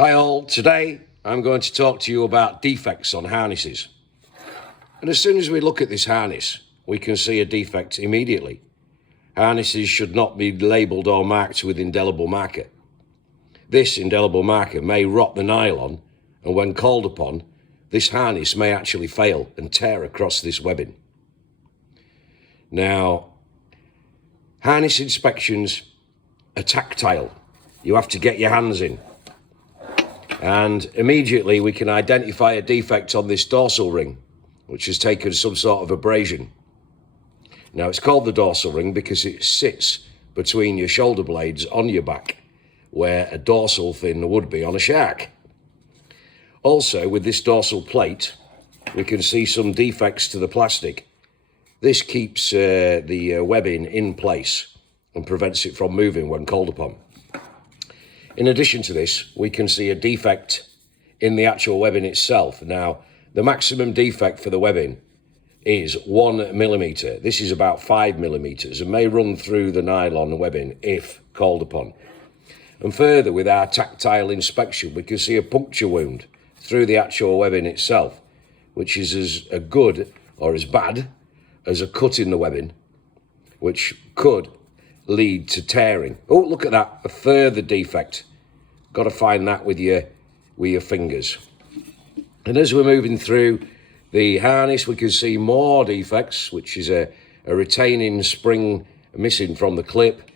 Hi all, today I'm going to talk to you about defects on harnesses. And as soon as we look at this harness, we can see a defect immediately. Harnesses should not be labelled or marked with indelible marker. This indelible marker may rot the nylon, and when called upon, this harness may actually fail and tear across this webbing. Now, harness inspections are tactile. You have to get your hands in. And immediately we can identify a defect on this dorsal ring, which has taken some sort of abrasion. Now, it's called the dorsal ring because it sits between your shoulder blades on your back, where a dorsal fin would be on a shark. Also, with this dorsal plate, we can see some defects to the plastic. This keeps the webbing in place and prevents it from moving when called upon. In addition to this, we can see a defect in the actual webbing itself. Now, the maximum defect for the webbing is 1 millimetre. This is about 5 millimetres and may run through the nylon webbing if called upon. And further, with our tactile inspection, we can see a puncture wound through the actual webbing itself, which is as good or as bad as a cut in the webbing, which could lead to tearing. Oh, look at that, a further defect. Got to find that with your fingers. And as we're moving through the harness, we can see more defects, which is a retaining spring missing from the clip.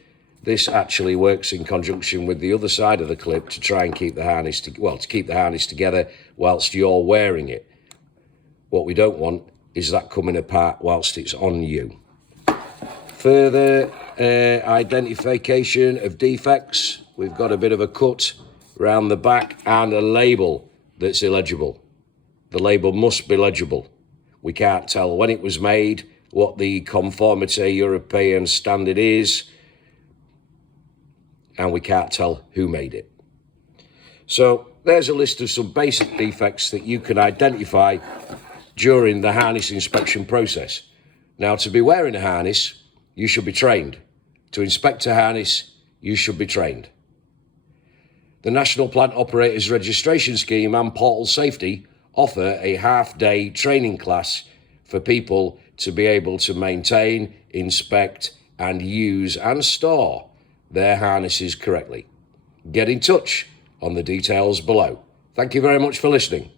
This actually works in conjunction with the other side of the clip to try and keep the harness to keep the harness together whilst you're wearing it. What we don't want is that coming apart whilst it's on you. Further identification of defects. We've got a bit of a cut around the back and a label that's illegible. The label must be legible. We can't tell when it was made, what the conformity European standard is, and we can't tell who made it. So there's a list of some basic defects that you can identify during the harness inspection process. Now, to be wearing a harness, you should be trained. To inspect a harness, you should be trained. The National Plant Operators Registration Scheme and Portal Safety offer a half-day training class for people to be able to maintain, inspect, and use and store their harnesses correctly. Get in touch on the details below. Thank you very much for listening.